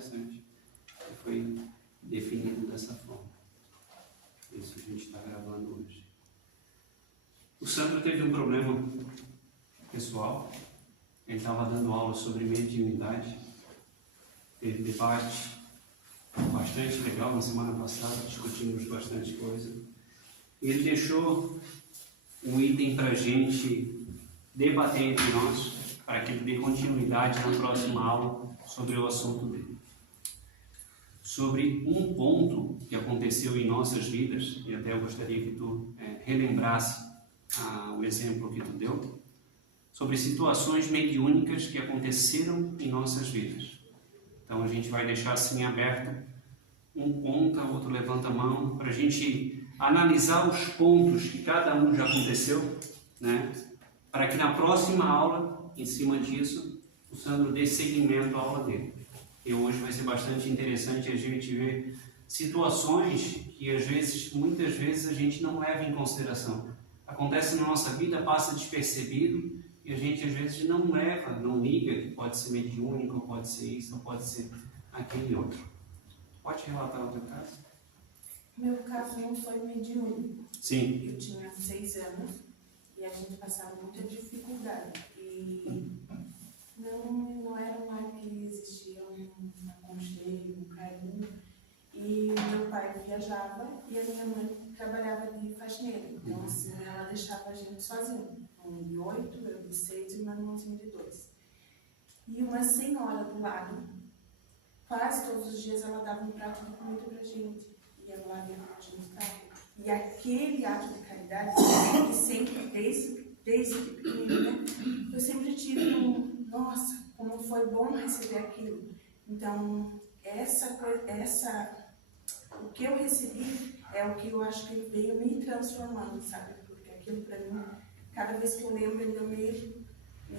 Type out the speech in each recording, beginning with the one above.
interessante que foi definido dessa forma. Isso a gente está gravando hoje. O Sandro teve um problema pessoal. Ele estava dando aula sobre mediunidade. Teve debate bastante legal na semana passada, discutimos bastante coisa. E ele deixou um item para a gente debater entre nós, para que ele dê continuidade na próxima aula sobre o assunto dele. Sobre um ponto que aconteceu em nossas vidas, e até eu gostaria que tu relembrasse o exemplo que tu deu, sobre situações mediúnicas que aconteceram em nossas vidas. Então a gente vai deixar assim aberto, um conta, outro levanta a mão, para a gente analisar os pontos que cada um já aconteceu, né? Para que na próxima aula, em cima disso, o Sandro dê seguimento à aula dele. E hoje vai ser bastante interessante a gente ver situações que muitas vezes a gente não leva em consideração. Acontece na nossa vida, passa despercebido, e a gente às vezes não leva, não liga que pode ser mediúnico, ou pode ser isso, ou pode ser aquele outro. Pode relatar o teu caso? Meu caso não foi mediúnico. Sim. Eu tinha 6 anos e a gente passava muita dificuldade. E não era um lar que existia um aconchego, um carinho. E meu pai viajava e a minha mãe trabalhava de faxineira. Então, assim, ela deixava a gente sozinha. Um de 8, eu de 6 e meu irmãozinho de 2. E uma senhora do lado, quase todos os dias ela dava um prato de comida pra gente. E ela lá dentro a gente estava. E aquele ato de caridade, que sempre, desde pequenininha, eu sempre tive nossa, como foi bom receber aquilo. Então, o que eu recebi é o que eu acho que veio me transformando, sabe? Porque aquilo para mim, cada vez que eu lembro, ainda me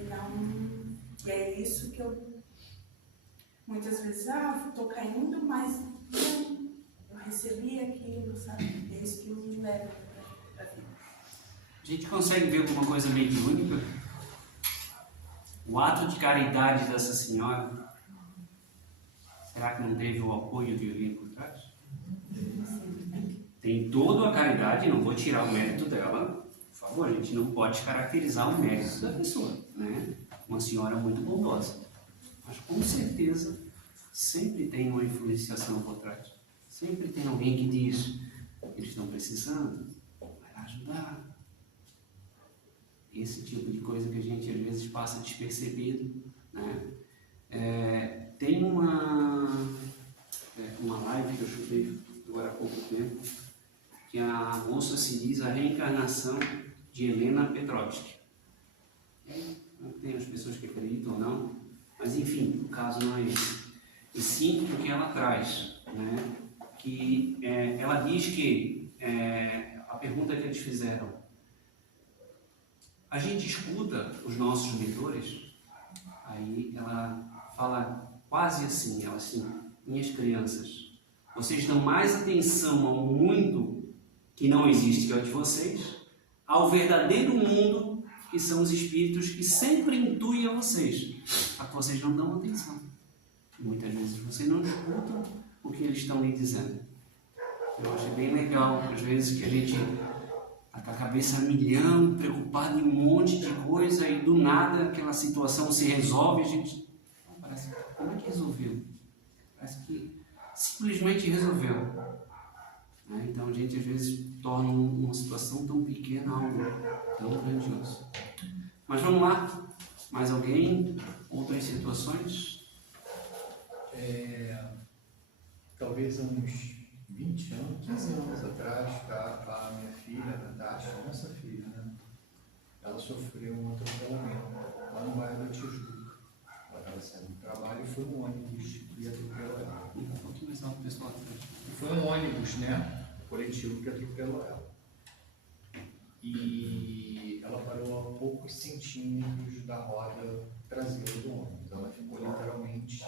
dá um... E é isso que eu... Muitas vezes, estou caindo, mas eu recebi aquilo, sabe? É isso que me leva para a vida. A gente consegue ver alguma coisa mediúnica? O ato de caridade dessa senhora, será que não teve o apoio de alguém por trás? Tem toda a caridade, não vou tirar o mérito dela, por favor, a gente não pode caracterizar o mérito da pessoa, né? Uma senhora muito bondosa, mas com certeza sempre tem uma influenciação por trás. Sempre tem alguém que diz: eles estão precisando, vai lá ajudar. Esse tipo de coisa que a gente às vezes passa despercebido, né? Tem uma live que eu chutei agora há pouco tempo, que a moça se diz a reencarnação de Helena Petrovsky. Não tem as pessoas que acreditam ou não, mas enfim, o caso não é esse. E sim o que ela traz, né? Que ela diz que a pergunta que eles fizeram: a gente escuta os nossos mentores? Aí ela fala quase assim, ela assim: minhas crianças, vocês dão mais atenção ao mundo que não existe que é o de vocês, ao verdadeiro mundo que são os espíritos que sempre intuem a vocês, a que vocês não dão atenção. E muitas vezes vocês não escutam o que eles estão lhe dizendo. Eu acho bem legal, às vezes, que a gente está com a cabeça a milhão, preocupado em um monte de coisa, e do nada aquela situação se resolve, a gente parece, como é que resolveu? Parece que simplesmente resolveu. Então a gente às vezes torna uma situação tão pequena algo tão grandioso. Mas vamos lá, mais alguém? Outras situações? Talvez uns 20 anos, 15 anos atrás, a minha filha, a Natasha, nossa filha, né? Ela sofreu um atropelamento lá no bairro da Tijuca. Ela estava saindo do trabalho e foi um ônibus que atropelou ela. E foi um ônibus, né? Coletivo que atropelou ela. E ela parou a poucos centímetros da roda traseira do ônibus. Ela ficou literalmente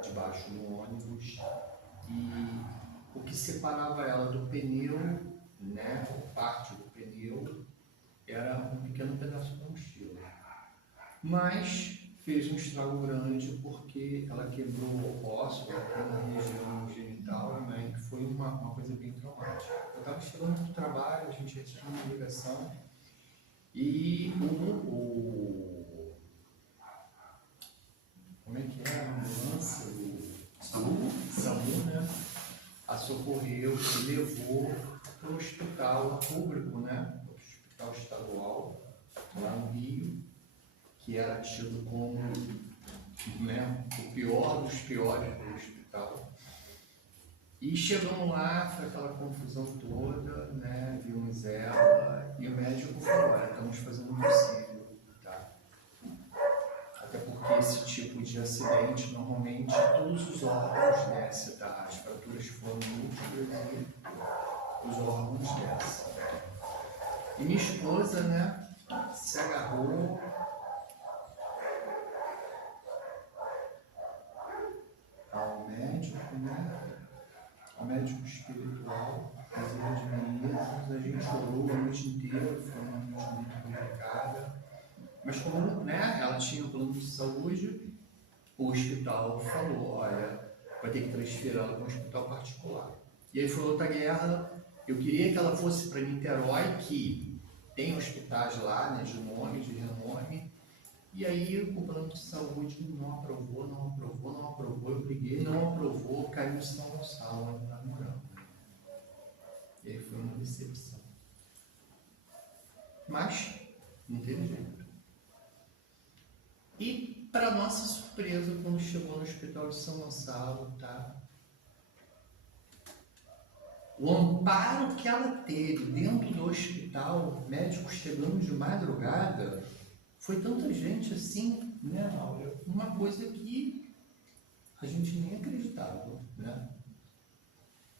debaixo do ônibus, e o que separava ela do pneu, né, parte do pneu, era um pequeno pedaço de mochila. Mas fez um estrago grande porque ela quebrou o osso aqui na região genital, né, que foi uma coisa bem traumática. Eu estava chegando do trabalho, a gente recebeu uma ligação e como é que é a ambulância? SAMU, né? A socorreu e levou para o hospital público, né? O hospital estadual, lá no Rio, que era tido como, né, o pior dos piores do hospital. E chegamos lá, foi aquela confusão toda, né? Vimos ela e o médico falou: olha, estamos fazendo o possível, tá? Até porque esse tipo de acidente, normalmente, todos os órgãos descem, tá? As fraturas foram múltiplas e os órgãos descem. E minha esposa, né, se agarrou ao médico, né? Ao médico espiritual, fazia de mesas, a gente orou a noite inteira, foi uma noite muito complicada. Mas como, né, ela tinha um plano de saúde, o hospital falou: olha, vai ter que transferir ela para um hospital particular. E aí foi outra guerra. Eu queria que ela fosse para Niterói, que tem hospitais lá, né, de nome, de renome. E aí o plano de saúde não aprovou. Eu briguei, não aprovou, caiu em São Gonçalo, lá no Morão. E aí foi uma decepção. Mas não teve jeito. E, para nossa surpresa, quando chegou no hospital de São Gonçalo, tá? O amparo que ela teve dentro do hospital, médicos chegando de madrugada, foi tanta gente assim, né, Laura? Uma coisa que a gente nem acreditava, né?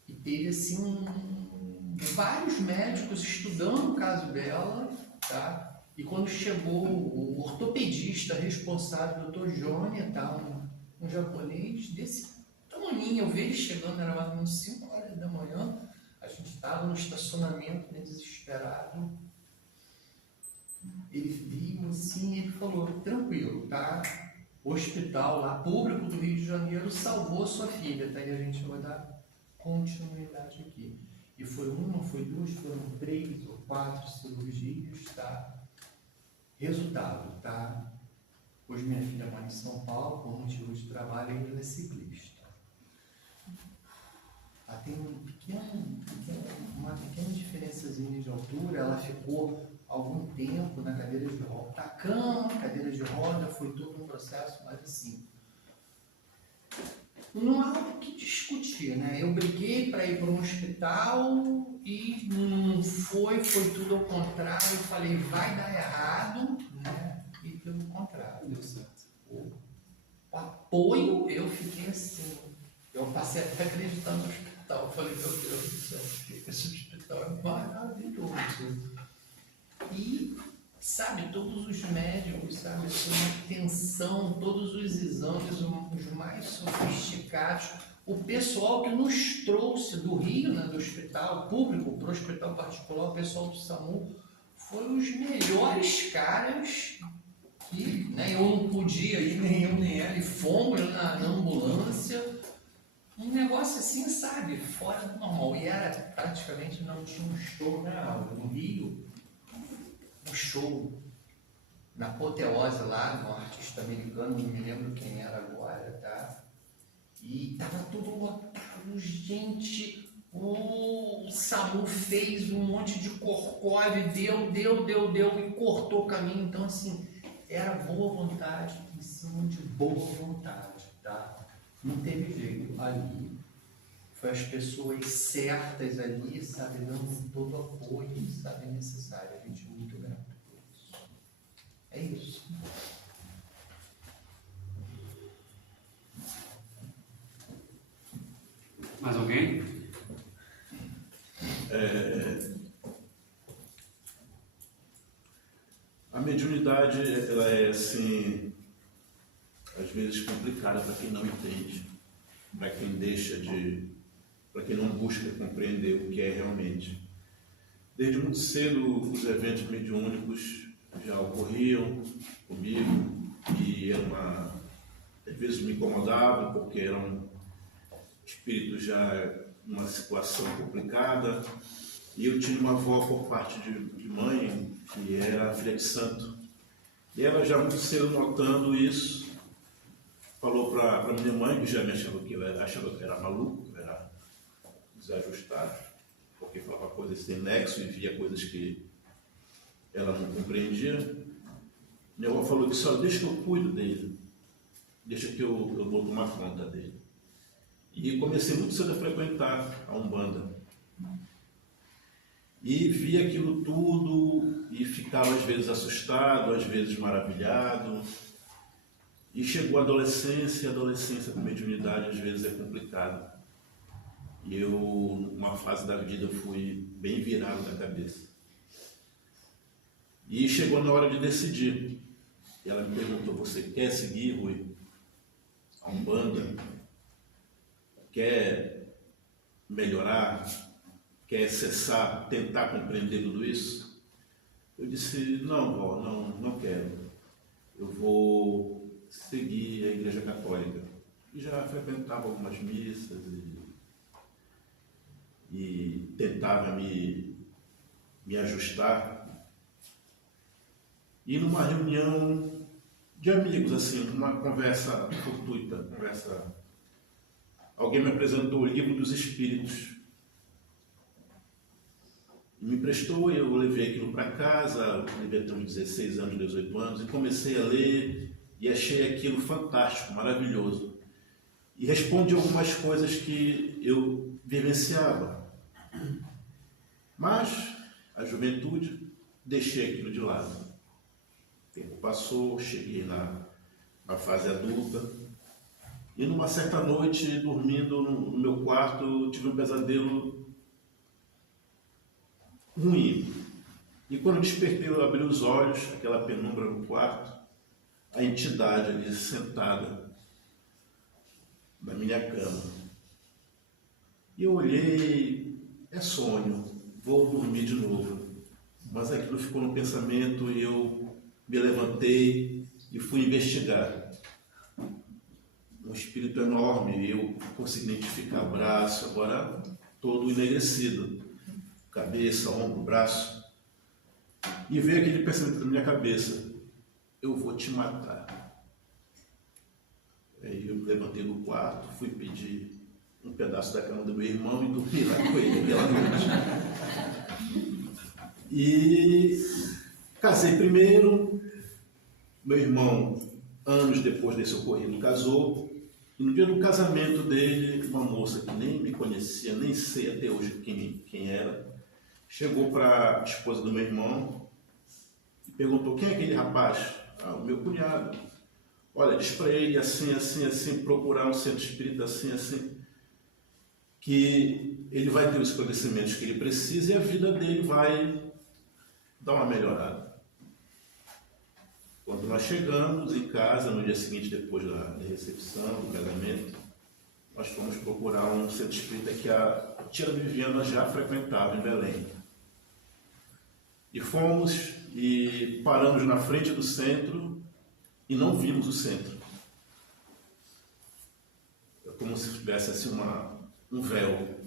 E teve, assim, vários médicos estudando o caso dela, tá? E quando chegou o ortopedista responsável, o Dr. Johnny, tá? Um japonês desse tamanhinho, eu vi ele chegando, era mais ou menos 5 horas da manhã, a gente estava no estacionamento, né, desesperado. Ele viu assim, ele falou: tranquilo, tá? O hospital lá, público do Rio de Janeiro, salvou sua filha, tá? E a gente vai dar continuidade aqui. E foi uma, não foi duas, foram 3 ou 4 cirurgias, tá? Resultado, tá? Hoje minha filha mora em São Paulo, por motivo de trabalho, e ela é ciclista. Ela tem uma pequena diferençazinha de altura, ela ficou algum tempo na cadeira de roda. Tá, cama, cadeira de roda, foi todo um processo, mas assim, não há o que discutir, né? Eu briguei para ir para um hospital e não foi tudo ao contrário. Eu falei: vai dar errado, né? E pelo contrário. Deu certo. O apoio, eu fiquei assim, eu passei até acreditando no hospital. Eu falei: meu Deus do céu, esse hospital é maravilhoso. E, sabe, todos os médicos, sabe, uma atenção, todos os exames, os mais sofisticados, o pessoal que nos trouxe do Rio, né, do hospital público para o hospital particular, o pessoal do SAMU, foram os melhores caras que, né, eu não podia ir, nem eu nem ela, e fomos na ambulância, um negócio assim, sabe, fora do normal. E era praticamente, não tinha um show, né, no Rio, um show na apoteose lá, no artista americano, não me lembro quem era agora, tá? E tava tudo lotado, gente. O SAMU fez um monte de corcove, deu e cortou o caminho. Então, assim, era boa vontade em cima de boa vontade, tá? Não teve jeito ali. Foi as pessoas certas ali, sabe, dando todo o apoio, sabe, necessário. A gente é muito grato por isso. É isso. Mais alguém? A mediunidade, ela é assim, às vezes complicada para quem não entende, para quem para quem não busca compreender o que é realmente. Desde muito cedo, os eventos mediúnicos já ocorriam comigo, e às vezes me incomodavam porque eram espíritos já numa situação complicada. E eu tinha uma avó por parte de mãe, que era filha de santo. E ela já muito cedo notando isso, falou para minha mãe, que já me achava que eu era maluco, era desajustado, porque falava coisas sem nexo e via coisas que ela não compreendia. Minha avó falou que só deixa que eu cuido dele, deixa que eu vou tomar conta dele. E comecei muito cedo a frequentar a Umbanda. E via aquilo tudo e ficava às vezes assustado, às vezes maravilhado. E chegou a adolescência com mediunidade às vezes é complicado. E eu, numa fase da vida, fui bem virado da cabeça. E chegou na hora de decidir. E ela me perguntou: você quer seguir, Rui, a Umbanda? Quer melhorar? Quer cessar, tentar compreender tudo isso? Eu disse: não, vó, não quero. Eu vou seguir a Igreja Católica. E já frequentava algumas missas e tentava me ajustar. E numa reunião de amigos, assim, uma conversa fortuita, alguém me apresentou o Livro dos Espíritos. Me emprestou, eu levei aquilo para casa, eu devia ter uns 16 anos, 18 anos, e comecei a ler e achei aquilo fantástico, maravilhoso. E responde algumas coisas que eu vivenciava. Mas, a juventude, deixei aquilo de lado. O tempo passou, cheguei na fase adulta, e numa certa noite, dormindo no meu quarto, tive um pesadelo ruim. E quando despertei, eu abri os olhos, aquela penumbra no quarto, a entidade ali sentada na minha cama. E eu olhei, é sonho, vou dormir de novo. Mas aquilo ficou no pensamento e eu me levantei e fui investigar. Um espírito enorme, eu consegui identificar o braço, agora todo enegrecido. Cabeça, ombro, braço, e veio aquele pensamento na minha cabeça: eu vou te matar. Aí eu me levantei do quarto, fui pedir um pedaço da cama do meu irmão e dormi lá com ele aquela noite. E casei primeiro, meu irmão, anos depois desse ocorrido, casou, e no dia do casamento dele, uma moça que nem me conhecia, nem sei até hoje quem era, chegou para a esposa do meu irmão e perguntou: quem é aquele rapaz? O meu cunhado. Olha, diz para ele assim, procurar um centro espírita assim, que ele vai ter os esclarecimentos que ele precisa e a vida dele vai dar uma melhorada. Quando nós chegamos em casa, no dia seguinte, depois da recepção, do casamento, nós fomos procurar um centro espírita que a tia Viviana já frequentava em Belém. E fomos e paramos na frente do centro e não vimos o centro. É como se tivesse assim um véu.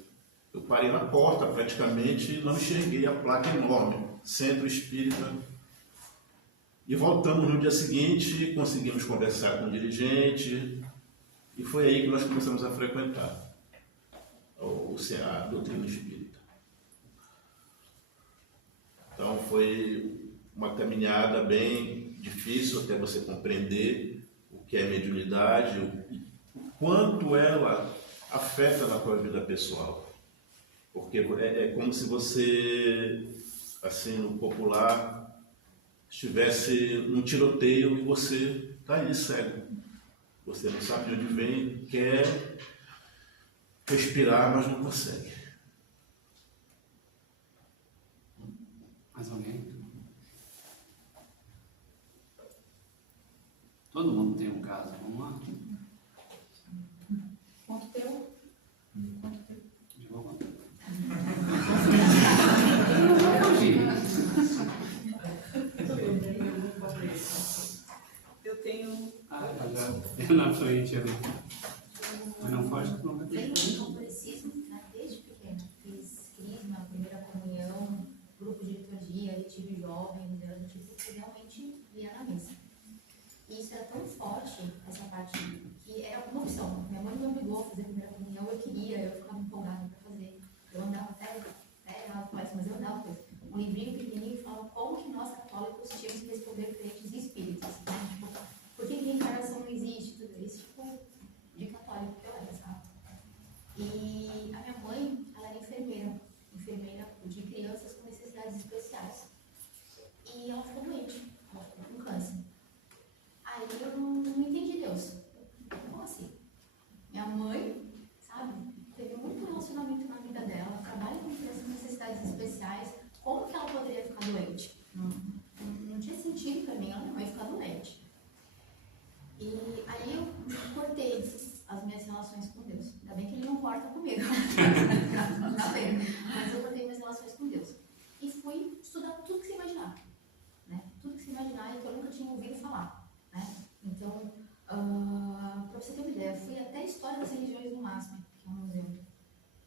Eu parei na porta praticamente e não enxerguei a placa enorme, Centro Espírita. E voltamos no dia seguinte, conseguimos conversar com o dirigente e foi aí que nós começamos a frequentar a doutrina espírita. Então foi uma caminhada bem difícil até você compreender o que é mediunidade, o quanto ela afeta na tua vida pessoal. Porque é como se você, assim, no popular, estivesse num tiroteio e você está ali cego. Você não sabe de onde vem, quer respirar, mas não consegue. Mais alguém? Todo mundo tem um caso, vamos lá? Ponto teu. Eu tenho já na frente ali. Mas não foge que não vai ter Venho que do catolicismo, né, desde pequena. Fiz crisma, primeira comunhão, grupo de liturgia, retiro jovens, era do tipo que realmente via na missa. E isso era tão forte, essa parte, que era uma opção. Minha mãe me obrigou a fazer primeira comunhão, eu queria, eu ficava empolgada para fazer. Eu andava até mas eu andava com um livrinho pequenininho que falava como que nós católicos tínhamos que responder crentes e espíritas. Né? Tipo, por que reencarnação não existe? Tudo isso, tipo, de católico que eu era, sabe? E a minha mãe, ela era enfermeira de crianças com necessidades especiais. E ela ficou doente, ela ficou com câncer. Aí eu não entendi Deus. Como assim? Minha mãe, sabe, teve muito relacionamento na vida dela, trabalha com crianças com necessidades especiais, como que ela poderia ficar doente? Não tinha sentido para mim, ela não ia ficar doente. E aí eu cortei as minhas relações com Deus. Ainda bem que ele não corta comigo. Não bem. Mas eu cortei minhas relações com Deus. E fui estudar tudo que você imaginar. Né? Tudo que você imaginar e que eu nunca tinha ouvido falar. Né? Então, para você ter uma ideia, fui até a história das religiões no MASP, que é um museu.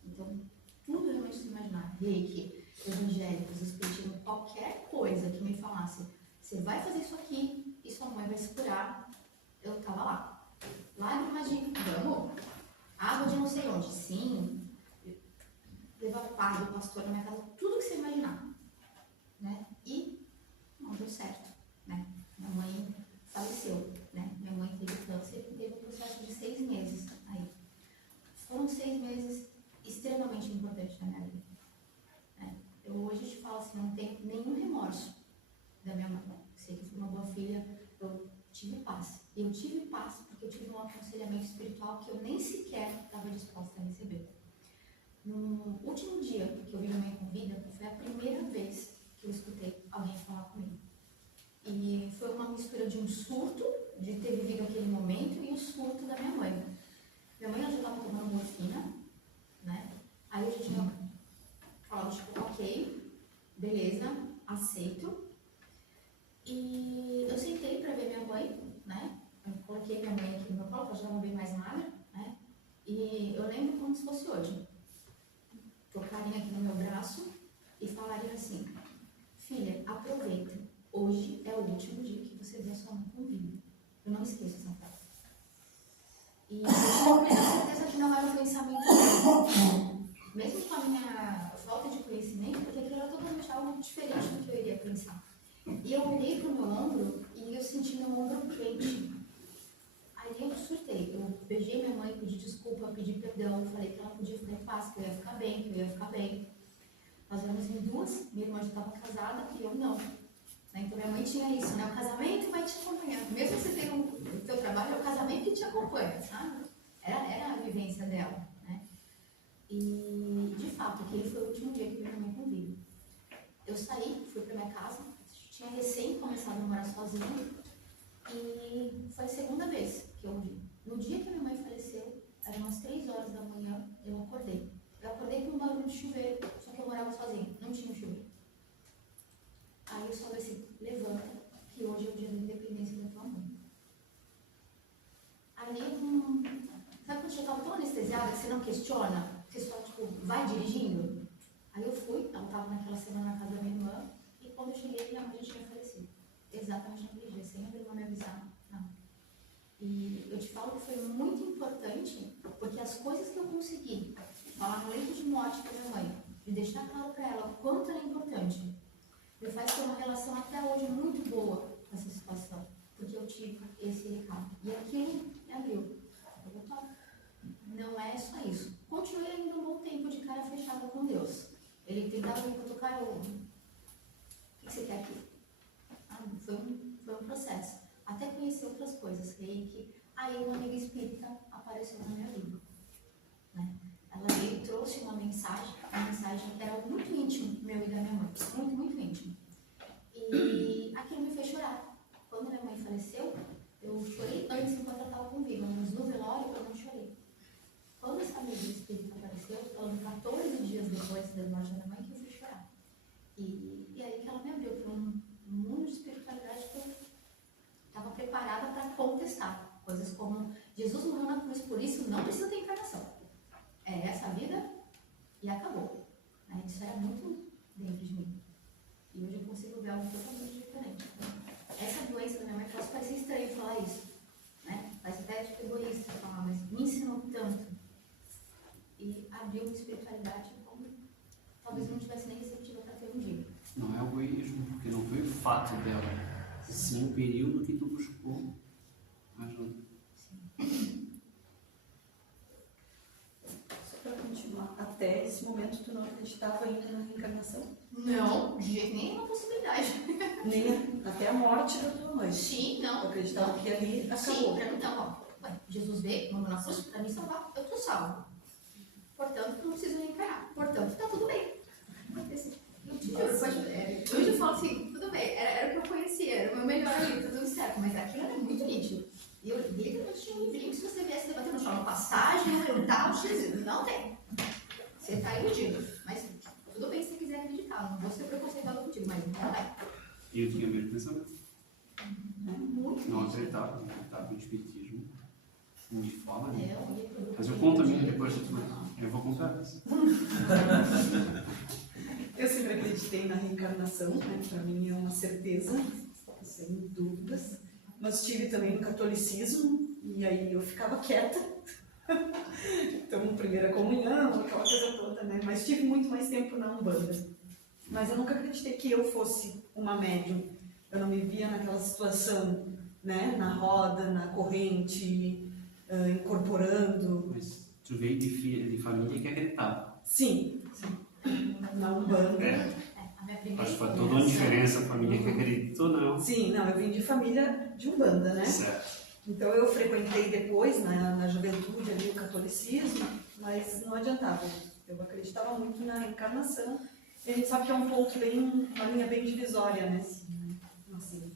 Então, tudo realmente se imaginar. Reiki, evangélicos, espiritismo, qualquer coisa que me falasse, você vai fazer isso aqui e sua mãe vai se curar, eu estava lá. Lágrimas de vamos, água de não sei onde, sim, levar padre, pastor na minha casa, tudo que você imaginar. Né? E não deu certo. Né? Minha mãe faleceu. Né? Minha mãe teve câncer e teve um processo de 6 meses. Aí. Foram 6 meses extremamente importantes na minha vida. Né? Eu hoje te falo assim, não tenho nenhum remorso da minha mãe. Sei que fui uma boa filha, eu tive paz. E eu tive paz porque eu tive um aconselhamento espiritual que eu nem sequer estava disposta a receber. No último dia que eu vi minha mãe com vida, foi a primeira vez que eu escutei alguém falar comigo. E foi uma mistura de um surto, de ter vivido aquele momento, e o surto da minha mãe. Minha mãe já estava tomando morfina, né? Aí eu já tinha falado, tipo, ok, beleza, aceito. E eu sentei para ver minha mãe, né? Eu coloquei minha mãe aqui no meu colo, ela já estava bem mais magra, né? E eu lembro como se fosse hoje. Tocarem aqui no meu braço e falarem assim: filha, aproveita, hoje é o último dia que você vê a sua mãe com vida. Eu não esqueço essa frase. E eu tenho certeza que não era um pensamento meu. Mesmo com a minha falta de conhecimento, porque aquilo era totalmente algo diferente do que eu iria pensar. E eu olhei para o meu ombro e eu senti meu ombro quente. Aí eu surtei. Eu beijei minha mãe, pedi desculpa, pedi perdão, falei que ela podia ficar em paz, que eu ia ficar bem, que eu ia ficar bem. Nós éramos em 2, minha irmã já estava casada e eu não. Então minha mãe tinha isso, né? O casamento vai te acompanhar. Mesmo que você tenha o teu trabalho, é o casamento que te acompanha, sabe? Era a vivência dela, né? E, de fato, aquele foi o último dia que minha mãe convive. Eu saí, fui para minha casa, tinha recém começado a morar sozinha e foi a segunda vez que eu ouvi. No dia que minha mãe faleceu, eram umas 3 horas da manhã, eu acordei. Eu acordei com um barulho de chuveiro, só que eu morava sozinha, não tinha chuveiro. Aí eu só falei assim, levanta, que hoje é o dia da independência da tua mãe. Aí, sabe quando você estava tão anestesiada que você não questiona? Você só, tipo, vai dirigindo? Aí eu fui, ela estava naquela semana na casa da minha irmã, e quando eu cheguei, minha mãe já tinha falecido. Exatamente naquele dia, sem a minha irmã me avisar, não. E eu te falo que foi muito importante, porque as coisas que eu consegui falar no leito de morte para minha mãe, de deixar claro para ela o quanto ela é importante, me faz ter uma relação até hoje muito boa com essa situação, porque eu tive esse recado. E aquilo me abriu. Não é só isso. Continuei ainda um bom tempo de cara fechada com Deus. Ele tentava me cutucar, o que você quer aqui? Foi um processo. Até conhecer outras coisas, reiki. Aí uma amiga espírita apareceu na minha vida. Né? Ela veio e trouxe uma mensagem era muito íntimo, meu e da minha mãe. Muito, muito íntimo. E aquilo me fez chorar. Quando minha mãe faleceu, eu chorei antes, enquanto ela estava comigo. Mas no velório eu não chorei. Quando essa amiga espírita apareceu, falando 14 dias depois da morte da minha mãe, que eu fui chorar. E aí que ela me abriu para um mundo de espiritualidade que eu estava preparada para contestar. Coisas como, Jesus morreu na cruz, por isso não precisa ter encarnação. É essa a vida e acabou. Né? Isso era muito dentro de mim. E hoje eu consigo ver algo totalmente diferente. Essa doença da minha mãe pode parecer estranho falar isso. Né? Parece até tipo egoísta falar, mas me ensinou tanto. E abriu uma espiritualidade como talvez não tivesse nem receptiva para ter um dia. Não é egoísmo, porque não foi o fato dela, sim o período que tu buscou ajuda. Só para continuar, até esse momento tu não acreditava ainda na reencarnação? Não, de jeito nenhuma possibilidade. Nem até a morte da tua mãe. Sim, Tu não. acreditava que ali acabou. Sim, pra mim então, ó, ué, Jesus veio, morreu na cruz, pra me salvar, eu tô salvo. Portanto, não preciso reencarnar. Portanto, tá tudo bem. Eu te juro, hoje eu falo assim, tudo bem, era o que eu conhecia, era o meu melhor amigo, tá tudo certo, mas aquilo era muito nítido. E eu literalmente tinha um livrinho que se você viesse debater no chão, uma passagem, eu tal, não tem. Você tá iludido, mas tudo bem se você quiser acreditar, não vou ser preconceituosa contigo, mas não é. E eu tinha mesmo pensamento. Muito Não nítido. acreditava no espiritismo, de forma É, nenhuma. eu ia pro grupo Mas eu de conto a minha dia. depois de tudo. Eu vou contar isso. Eu sempre acreditei na reencarnação, né? Para mim é uma certeza, sem dúvidas. Mas tive também no catolicismo, e aí eu ficava quieta. Então, primeira comunhão, aquela coisa toda, né? Mas tive muito mais tempo na Umbanda. Mas eu nunca acreditei que eu fosse uma médium. Eu não me via naquela situação, né? Na roda, na corrente, incorporando. Mas tu veio de família que acreditava. Sim, na Umbanda. É. A minha primeira Acho que faz toda uma diferença a família que acreditou, não. Sim, não, eu vim de família de Umbanda, né? Certo. Então eu frequentei depois, na juventude, ali, o catolicismo, mas não adiantava. Eu acreditava muito na reencarnação. E a gente sabe que é um ponto bem, uma linha bem divisória, né? Assim.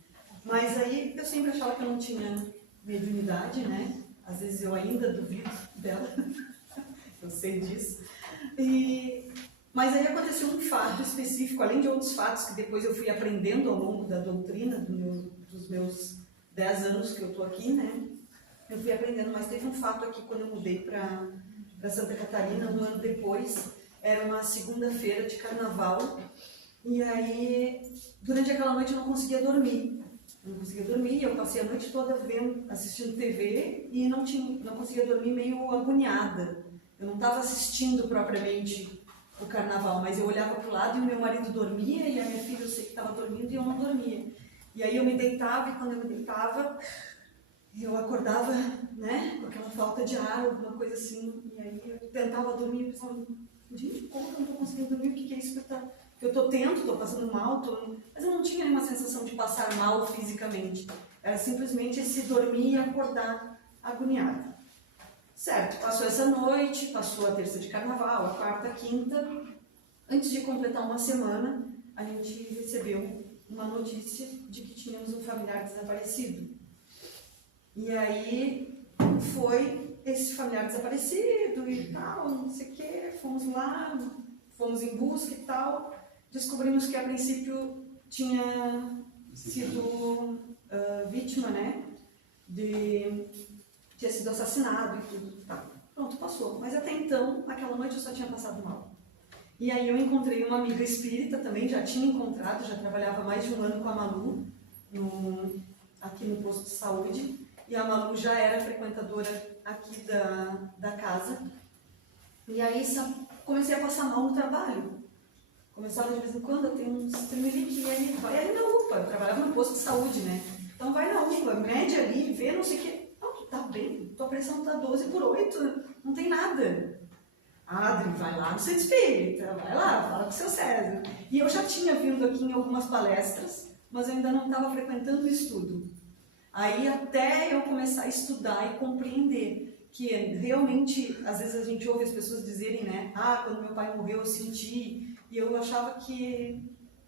Mas aí eu sempre achava que eu não tinha mediunidade, né? Às vezes eu ainda duvido dela, eu sei disso. Mas aí aconteceu um fato específico, além de outros fatos que depois eu fui aprendendo ao longo da doutrina, dos meus 10 anos que eu estou aqui, né? Eu fui aprendendo, mas teve um fato aqui quando eu mudei para Santa Catarina, um ano depois, era uma segunda-feira de carnaval, e aí, durante aquela noite eu não conseguia dormir. Eu passei a noite toda assistindo TV e não conseguia dormir, meio agoniada. Eu não estava assistindo propriamente o carnaval, mas eu olhava para o lado e o meu marido dormia e a minha filha eu sei que estava dormindo e eu não dormia. E aí eu me deitava e quando eu me deitava, eu acordava, né, com aquela falta de ar, alguma coisa assim, e aí eu tentava dormir e pensava, gente, como que eu não estou conseguindo dormir? O que é isso que eu estou tendo? Estou passando mal? Mas eu não tinha nenhuma sensação de passar mal fisicamente. Era simplesmente esse dormir e acordar agoniada. Certo, passou essa noite, passou a terça de carnaval, a quarta, a quinta. Antes de completar uma semana, a gente recebeu uma notícia de que tínhamos um familiar desaparecido. E aí foi esse familiar desaparecido e tal, não sei o que, fomos lá, fomos em busca e tal. Descobrimos que a princípio tinha sido vítima, né, tinha sido assassinado e tudo. Tá. Pronto, passou. Mas até então, aquela noite eu só tinha passado mal. E aí eu encontrei uma amiga espírita também, já tinha encontrado, já trabalhava mais de um ano com a Malu, aqui no posto de saúde. E a Malu já era frequentadora aqui da casa. E aí comecei a passar mal no trabalho. Começava de vez em quando a ter uns tremelique, e aí vai ali na UPA, eu trabalhava no posto de saúde, né? Então vai na UPA, mede ali, vê, não sei o quê. Não, tu tá bem, tua pressão tá 12/8, não tem nada. Adri, vai lá no centro espírita, vai lá, fala com o seu César. E eu já tinha vindo aqui em algumas palestras, mas eu ainda não estava frequentando o estudo. Aí até eu começar a estudar e compreender que realmente, às vezes a gente ouve as pessoas dizerem, né? Ah, quando meu pai morreu eu senti... E eu achava que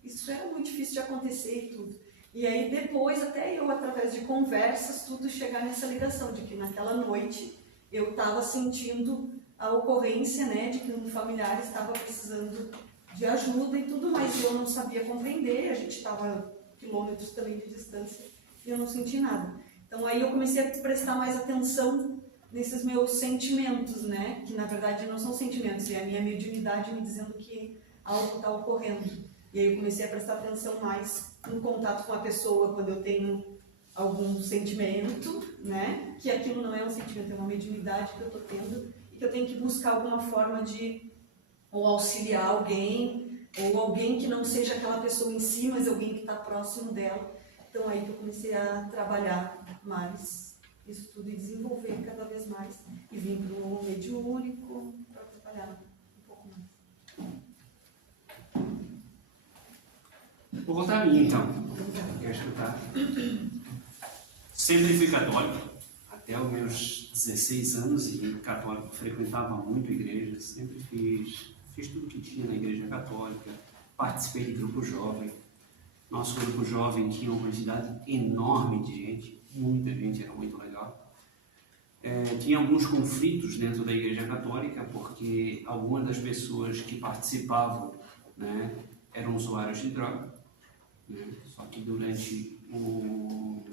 isso era muito difícil de acontecer e tudo. E aí depois, até eu, através de conversas, tudo chegar nessa ligação, de que naquela noite eu estava sentindo a ocorrência, né, de que um familiar estava precisando de ajuda e tudo, mas eu não sabia compreender, a gente estava quilômetros também de distância e eu não senti nada. Então aí eu comecei a prestar mais atenção nesses meus sentimentos, né? Que na verdade não são sentimentos, é a minha mediunidade me dizendo que algo está ocorrendo. E aí eu comecei a prestar atenção mais no contato com a pessoa quando eu tenho algum sentimento, né? Que aquilo não é um sentimento, é uma mediunidade que eu estou tendo e que eu tenho que buscar alguma forma de ou auxiliar alguém, ou alguém que não seja aquela pessoa em si, mas alguém que está próximo dela. Então aí que eu comecei a trabalhar mais isso tudo e desenvolver cada vez mais. E vim para o mediúnico para trabalhar um pouco mais. Vou contar a minha então. Quer escutar? Sempre fui católico, até os meus 16 anos, e católico, frequentava muito a igreja, sempre fiz tudo que tinha na igreja católica, participei de grupo jovem. Nosso grupo jovem tinha uma quantidade enorme de gente, muita gente, era muito legal. Tinha alguns conflitos dentro da igreja católica, porque algumas das pessoas que participavam, né, eram usuários de droga, né? Só que durante o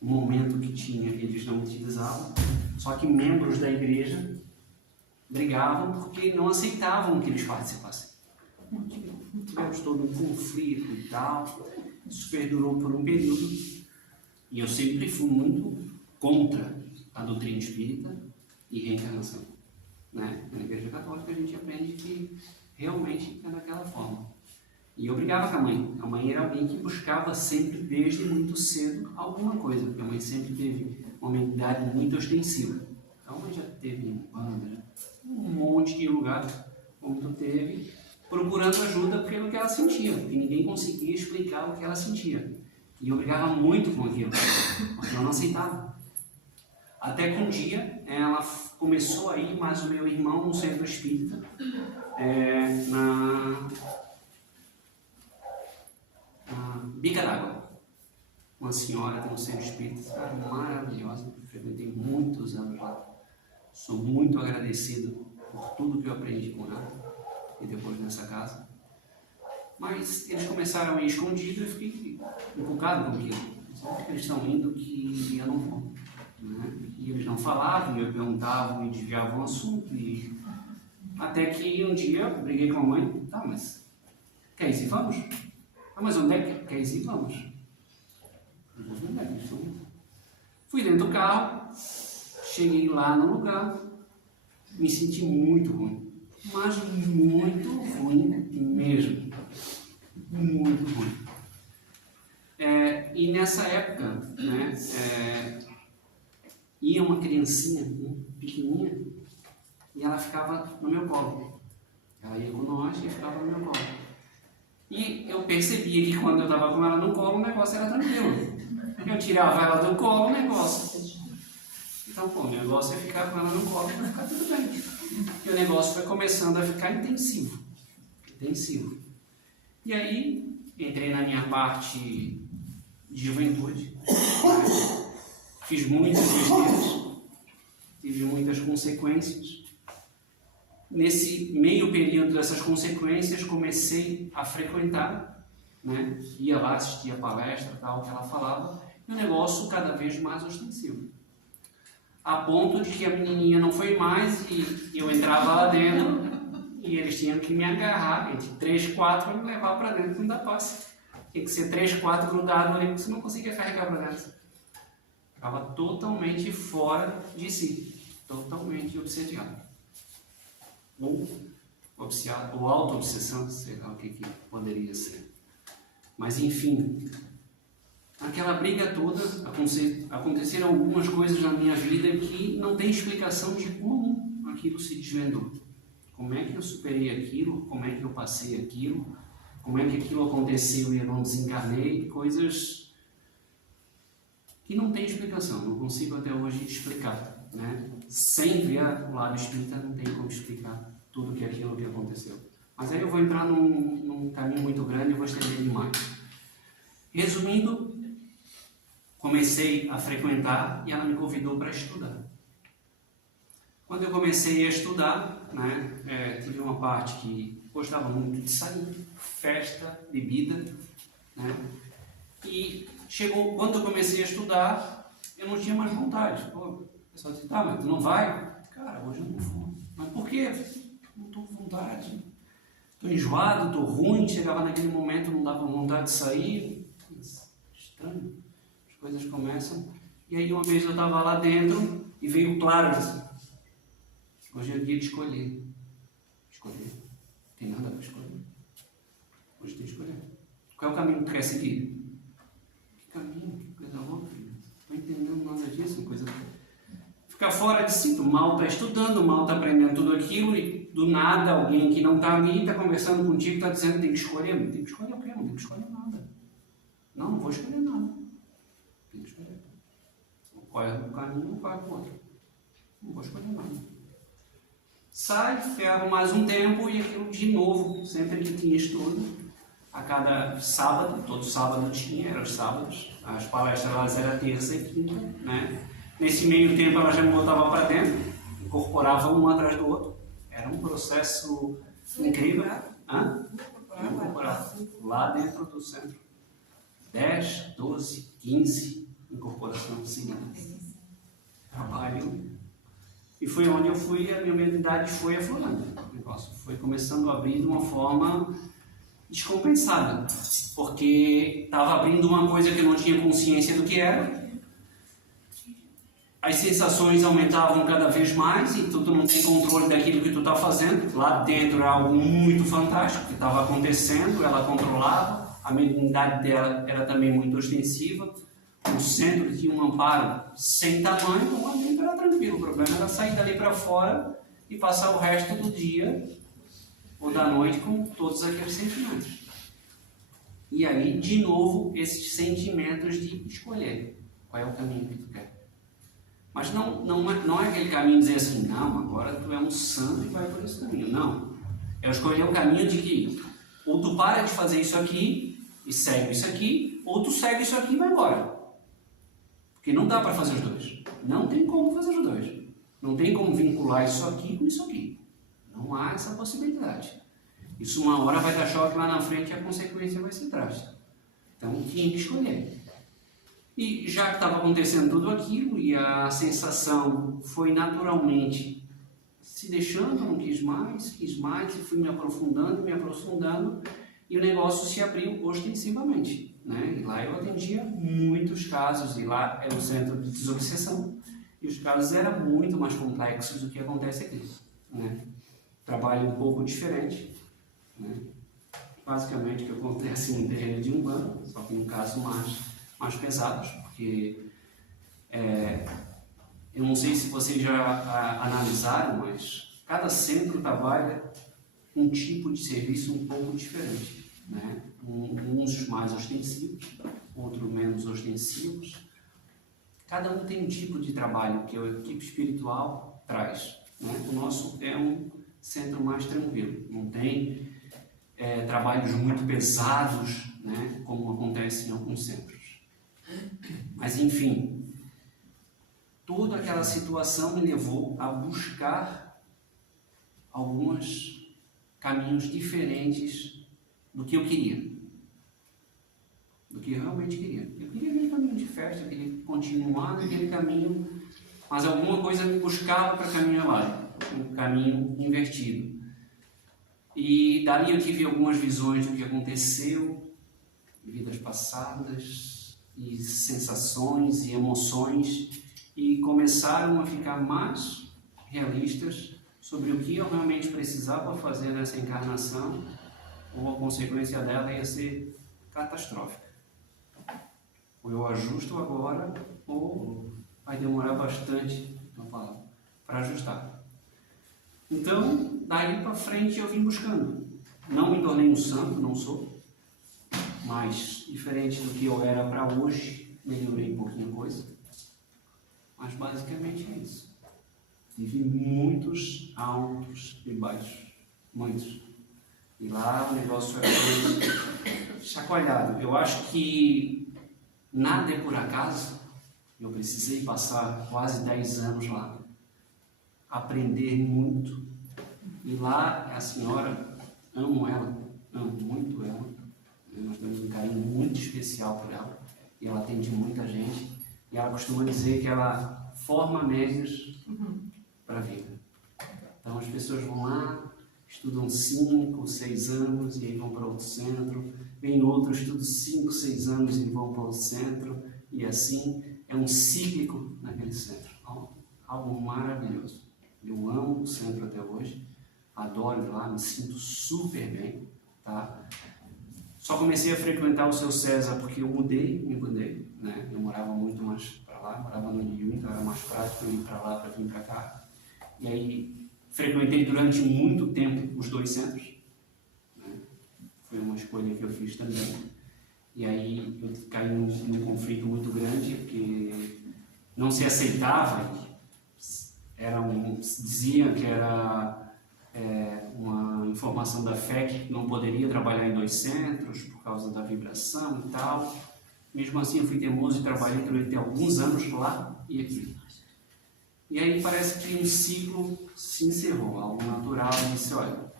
momento que tinha, eles não utilizavam, só que membros da igreja brigavam porque não aceitavam que eles participassem. Tivemos todo um conflito e tal, isso perdurou por um período, e eu sempre fui muito contra a doutrina espírita e reencarnação, né? Na igreja católica a gente aprende que realmente é daquela forma. E eu brigava com a mãe. A mãe era alguém que buscava sempre, desde muito cedo, alguma coisa, porque a mãe sempre teve uma mentalidade muito ostensiva. Então a mãe já teve em banda, um monte de lugar onde teve, procurando ajuda pelo que ela sentia, porque ninguém conseguia explicar o que ela sentia. E eu brigava muito com aquilo, porque eu não aceitava. Até que um dia ela começou a ir, mais o meu irmão, no centro espírita, na Bica d'Água. Uma senhora de um centro espírita maravilhosa, frequentei muitos anos lá. Sou muito agradecido por tudo que eu aprendi com ela e depois nessa casa. Mas eles começaram a ir escondido e eu fiquei empolgado com aquilo. Só que eles estão indo que eu não vou, né? E eles não falavam, eu perguntava e desviavam o assunto. E até que um dia eu briguei com a mãe. Tá, mas quer ir? Vamos? Ah, mas onde é que quer ir? Vamos. Fui dentro do carro, cheguei lá no lugar, me senti muito ruim. Mas muito ruim mesmo. Muito ruim. E nessa época, né, ia uma criancinha pequenininha e ela ficava no meu colo. Ela ia com nós e ficava no meu colo. E eu percebia que quando eu estava com ela no colo, o negócio era tranquilo. Eu tirava ela do colo, o negócio. Então, o negócio é ficar com ela no colo e vai ficar tudo bem. E o negócio foi começando a ficar intensivo. Intensivo. E aí, entrei na minha parte de juventude. Fiz muitas besteiras. Tive muitas consequências. Nesse meio período dessas consequências, comecei a frequentar, né? Ia lá, assistia a palestra, tal, que ela falava, e o negócio cada vez mais ostensivo. A ponto de que a menininha não foi mais e eu entrava lá dentro e eles tinham que me agarrar entre 3, 4 e me levar para dentro não dá passe. Tinha que ser 3, 4 grudados ali, porque você não conseguia carregar para dentro. Estava totalmente fora de si, totalmente obsediado. Ou auto-obsessão, sei lá o que poderia ser. Mas enfim, aquela briga toda, aconteceram algumas coisas na minha vida que não tem explicação de como aquilo se desvendou. Como é que eu superei aquilo, como é que eu passei aquilo, como é que aquilo aconteceu e eu não desencarnei, coisas que não tem explicação, não consigo até hoje explicar, né? Sem ver o lado espírita, não tem como explicar tudo que aquilo que aconteceu. Mas aí eu vou entrar num caminho muito grande e vou estender demais. Resumindo, comecei a frequentar e ela me convidou para estudar. Quando eu comecei a estudar, né, tive uma parte que gostava muito de sair, festa, bebida, né? E quando eu comecei a estudar, eu não tinha mais vontade. Pô, o pessoal disse, tá, mas tu não vai? Cara, hoje eu não vou. Mas por quê? Não estou com vontade. Estou enjoado, estou ruim. Chegava naquele momento, não dava vontade de sair. Estranho. As coisas começam. E aí uma vez eu estava lá dentro e veio claro assim. Hoje é dia de escolher. Escolher. Tem nada para escolher. Hoje tem que escolher. Qual é o caminho que tu quer seguir? Que caminho? Que coisa louca. Não estou entendendo nada disso. Coisa... Ficar fora de si. Tu mal está estudando, mal está aprendendo tudo aquilo e do nada alguém que não está ali está conversando contigo e está dizendo que tem que escolher. Não tem que escolher o quê? Não tem que escolher nada. Não vou escolher nada. Tem que escolher. Qual é o caminho, qual é o outro. Não vou escolher nada. Sai, ferro mais um tempo e aquilo de novo, sempre que tinha estudo, a cada sábado, todo sábado tinha, eram os sábados, as palestras elas eram terça e quinta, né? Nesse meio tempo ela já me botava para dentro, incorporava um atrás do outro, era um processo incrível. Incorporava lá dentro do centro, 10, 12, 15 incorporações seguidas. Trabalho. E foi onde eu fui, a minha mentalidade foi aflorando. O negócio foi começando a abrir de uma forma descompensada, porque estava abrindo uma coisa que eu não tinha consciência do que era. As sensações aumentavam cada vez mais e tu não tem controle daquilo que tu está fazendo. Lá dentro era algo muito fantástico que estava acontecendo, ela controlava, a mentalidade dela era também muito ostensiva. O centro tinha um amparo sem tamanho, lá dentro era tranquilo. O problema era sair dali para fora e passar o resto do dia ou da noite com todos aqueles sentimentos. E aí, de novo, esses sentimentos de escolher qual é o caminho que tu quer. Mas não é aquele caminho de dizer assim, não, agora tu é um santo e vai por esse caminho. Não. É escolher o caminho de que ou tu para de fazer isso aqui e segue isso aqui, ou tu segue isso aqui e vai embora. Porque não dá para fazer os dois. Não tem como fazer os dois. Não tem como vincular isso aqui com isso aqui. Não há essa possibilidade. Isso uma hora vai dar choque lá na frente e a consequência vai ser drástica. Então tinha que escolher. E já que estava acontecendo tudo aquilo e a sensação foi naturalmente se deixando, não quis mais e fui me aprofundando e o negócio se abriu ostensivamente. Né? E lá eu atendia muitos casos, e lá era o centro de desobsessão. E os casos eram muito mais complexos do que acontece aqui. Né? Trabalho um pouco diferente. Né? Basicamente o que acontece no terreno de um banco, só que em casos mais pesados, porque eu não sei se vocês já analisaram, mas cada centro trabalha um tipo de serviço um pouco diferente. Né? Uns mais ostensivos, outros menos ostensivos. Cada um tem um tipo de trabalho que a equipe espiritual traz. Né? O nosso é um centro mais tranquilo, não tem trabalhos muito pesados, né? Como acontece em alguns centros. Mas enfim, toda aquela situação me levou a buscar alguns caminhos diferentes do que eu queria, do que eu realmente queria. Eu queria aquele caminho de festa, eu queria continuar naquele caminho, mas alguma coisa me buscava para caminhar lá, um caminho invertido. E dali eu tive algumas visões do que aconteceu, vidas passadas, e sensações e emoções, e começaram a ficar mais realistas sobre o que eu realmente precisava fazer nessa encarnação, ou a consequência dela ia ser catastrófica. Ou eu ajusto agora, ou vai demorar bastante para ajustar. Então, daí para frente eu vim buscando. Não me tornei um santo, não sou, mas diferente do que eu era para hoje, melhorei um pouquinho a coisa. Mas basicamente é isso. Tive muitos altos e baixos, muitos. E lá o negócio é chacoalhado. Eu acho que nada é por acaso. Eu precisei passar quase 10 anos lá, aprender muito. E lá a senhora, amo ela, amo muito ela. Nós temos um carinho muito especial por ela. E ela atende muita gente. E ela costuma dizer que ela forma médios para a vida. Então as pessoas vão lá, estudam 5, 6 anos e aí vão para outro centro. Vem outro, estuda 5, 6 anos e vão para outro centro. E assim é um cíclico naquele centro. Algo maravilhoso. Eu amo o centro até hoje. Adoro ir lá, me sinto super bem. Tá? Só comecei a frequentar o Seu César porque eu me mudei. Né? Eu morava muito mais para lá, morava no Rio, então era mais prático eu ir para lá para vir para cá. E aí frequentei durante muito tempo os 2 centros. Né? Foi uma escolha que eu fiz também. E aí eu caí num conflito muito grande, porque não se aceitava. Diziam que era uma informação da fé que não poderia trabalhar em 2 centros por causa da vibração e tal. Mesmo assim eu fui teimoso e trabalhei durante alguns anos lá e aqui. E aí parece que um ciclo se encerrou, algo natural, e disse, olha,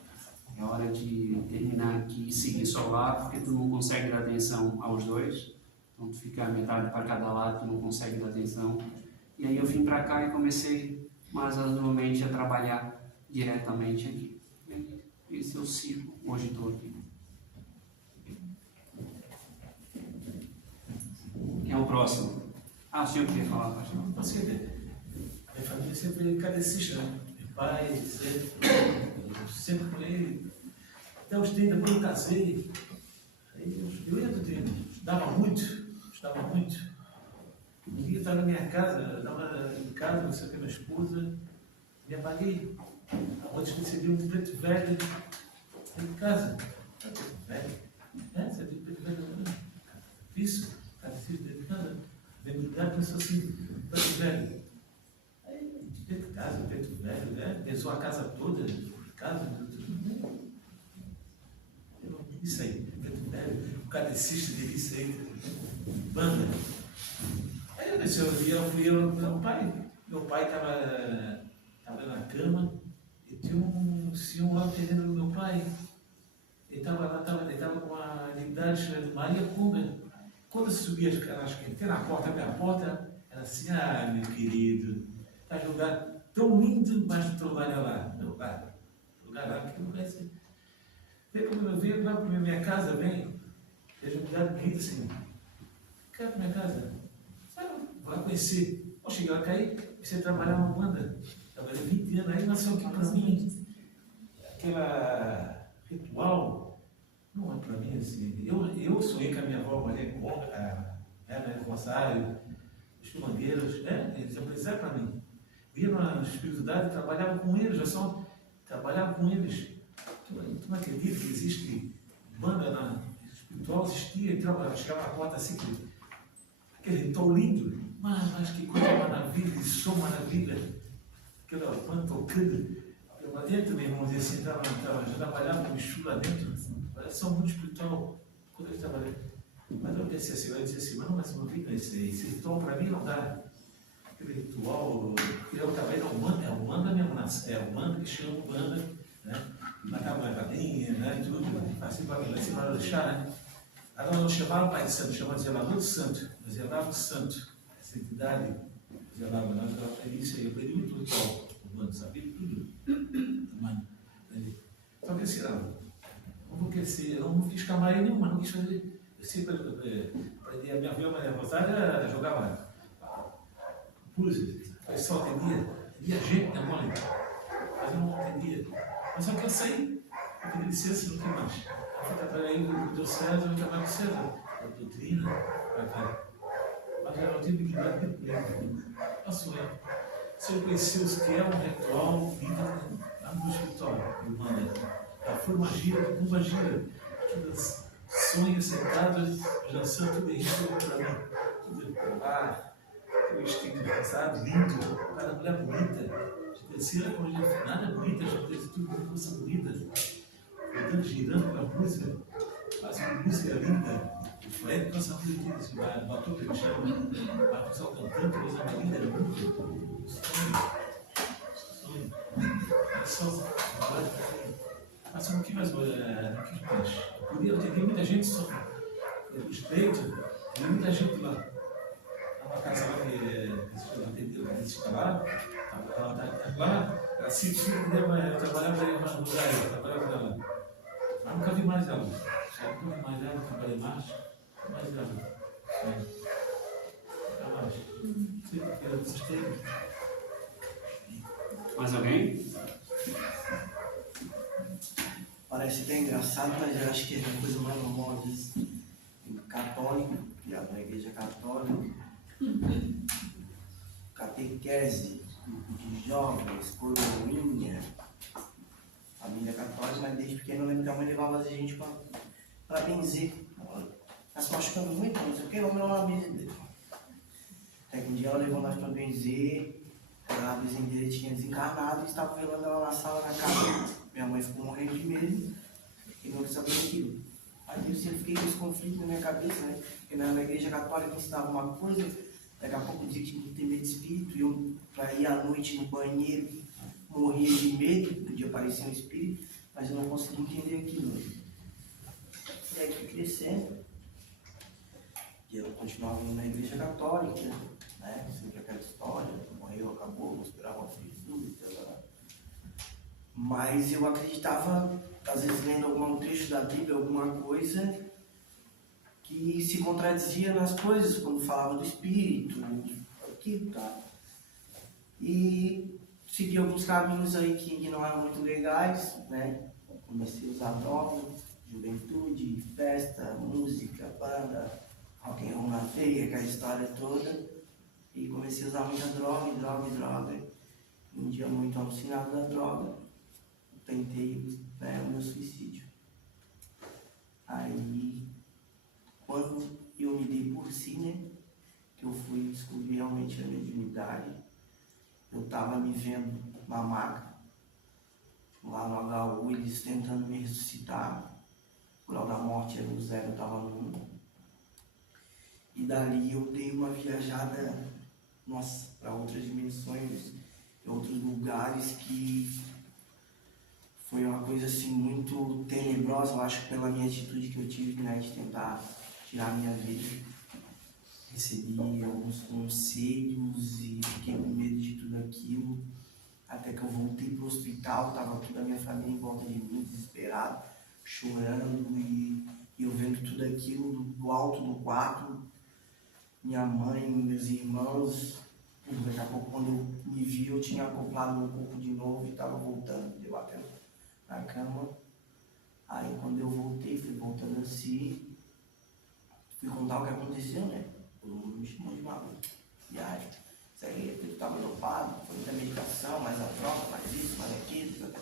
é hora de terminar aqui e seguir só lá, porque tu não consegue dar atenção aos 2, então tu fica metade para cada lado, tu não consegue dar atenção. E aí eu vim para cá e comecei mais anualmente a trabalhar diretamente aqui. Esse é o ciclo, hoje estou aqui. Quem é o próximo? O senhor queria falar, pastor? Posso entender? A minha família sempre cadecista, né? Meu pai sempre com ele. Até os 30, quando eu casei, aí eu ia do 30, estudava muito. Um dia eu estava na minha casa, eu estava em casa, não sei o que, minha esposa, me apaguei. A outra recebi um preto velho em casa. Preto velho? Você tem preto velho? Isso, cadecista dentro de casa. Vem me ligar e pensou assim, preto velho. Aí, dentro de casa, preto velho, né? Pensou a casa toda, casa, tudo. Isso aí, preto velho, o cadecista dele, isso aí, banda. Aí eu desci, fui eu, meu pai estava na cama, e tinha um senhor lá atendendo meu pai. Ele estava com uma divindade chamada Maria Cunga. Quando eu subi as caras, entrei na porta, abri a porta, era assim, meu querido, está um lugar tão lindo, mas não trabalha lá. Meu pai, lugar lá que não vai ser. Vem quando eu venho, vai para minha casa, vem. Veja um lugar bonito assim. Quer para minha casa? Vai conhecer. Ao chegar a cair, comecei a trabalhar numa banda. Trabalhei 20 anos, aí nasceu aqui para mim. Aquela ritual, não é para mim assim. Eu sonhei com a minha avó, Maria Conga, no Rosário, os Pimangueiros, eles apareceram para mim. Eu ia na espiritualidade, trabalhava com eles, trabalhava com eles. Tu não acredita que existe banda espiritual, existia, chegava na porta assim, aquele ritual lindo, mas que coisa maravilha, que som maravilha, aquela banda tocando. Eu lá dentro, meu irmão, assim, já trabalhava com bicho lá dentro, parece um mundo espiritual, quando eu trabalhei. Mas eu disse assim, mas não vi esse ritual para mim não dá. Aquele ritual, eu trabalhei na Umbanda, é a Umbanda que chama Umbanda, né? Na cabanha, né? Tudo, assim para deixar, né? Agora não chamaram o Pai de Santo, chamaram de Zelador do Santo, zelava o Santo, essa entidade zelava, nós isso aí, eu aprendi muito ritual, Umbanda, sabia tudo. Mano, só que assim, não vou crescer, eu não fiz camarim nenhuma, não quis fazer. Eu sempre aprendi, a minha avó Maria Rosária jogava puzes, o pessoal atendia gente na mãe, mas eu não atendia. Mas só que eu saí, eu pedi licença, não tem mais. Eu fui trabalhar aí do César, eu trabalho com o César, a doutrina, mas eu não tive que dar tempo mesmo. Passou aí. Se eu conhecesse o que é um ritual, vida no escritório, Umbanda, a formagira, a cumbagira, todas sonhos sentados, dançando tudo isso para mim, tudo tudo vestido casado, lindo, cada mulher bonita, de terceira como de nada bonita, já teve tudo uma coisa bonita, rodando, girando com a música, faz uma música linda, o Fred com essa música diz, batou pelo chão, a pessoa cantando, coisa linda, muito sonho. Mas o que mais? Eu teria muita gente só respeito, teria muita gente lá. Na casa lá Ela se da manhã, eu trabalhava ali no lugar, eu trabalhava com ela. Mas nunca vi mais ela. Eu nunca vi mais ela, trabalhei mais. Nunca mais ela. Nunca mais. Sei porque eu gostei. Mais alguém? Parece até engraçado, mas eu acho que é a coisa mais normal, às vezes, católico, criado na igreja católica, catequese, grupo de jovens, coroinha, família católica, mas desde pequeno eu lembro que a mãe levava a gente para benzer. Tá se machucando muito, não sei o que, vamos lá na benzer. Até que um dia ela levou nós para benzer, a benzedeira tinha desencarnado e estava velando ela na sala da casa. Minha mãe ficou morrendo de medo e não quis saber daquilo. Aí eu sempre fiquei com esse conflito na minha cabeça, né? Porque na igreja católica ensinava uma coisa, daqui a pouco dizia que tinha que ter medo de espírito, e eu, para ir à noite no banheiro, morria de medo, podia aparecer um espírito, mas eu não conseguia entender aquilo. E aí fui crescendo, e eu continuava indo na igreja católica, né? Sempre aquela história, morreu, acabou, vou esperar uma Jesus, mas eu acreditava, às vezes lendo algum trecho da Bíblia, alguma coisa que se contradizia nas coisas, quando falava do Espírito, aquilo, tá? E segui alguns caminhos aí que não eram muito legais, né? Comecei a usar droga, juventude, festa, música, banda, rock and roll na veia, aquela história toda. E comecei a usar muita droga. Um dia muito alucinado da droga, tentei, né, o meu suicídio. Aí, quando eu me dei por si, né, que eu fui descobrir realmente a mediunidade, eu estava me vendo na maca, lá no HU, eles tentando me ressuscitar, o grau da morte era no 0, eu estava no 1. E dali eu dei uma viajada, nossa, para outras dimensões, outros lugares que foi uma coisa assim muito tenebrosa, eu acho, pela minha atitude que eu tive, né, de tentar tirar a minha vida. Recebi alguns conselhos e fiquei com medo de tudo aquilo, até que eu voltei para o hospital, estava toda a minha família em volta de mim, desesperado, chorando, e eu vendo tudo aquilo do alto do quarto, minha mãe, meus irmãos. Daqui a pouco, quando eu me vi, eu tinha acoplado meu corpo de novo e estava voltando, debatendo na cama. Aí, quando eu voltei, fui voltando assim, fui contar o que aconteceu, né? Todo mundo me chamou de maluco. E aí, isso aí, eu estava dopado, foi muita medicação, mais a droga, mais isso, mais aquilo,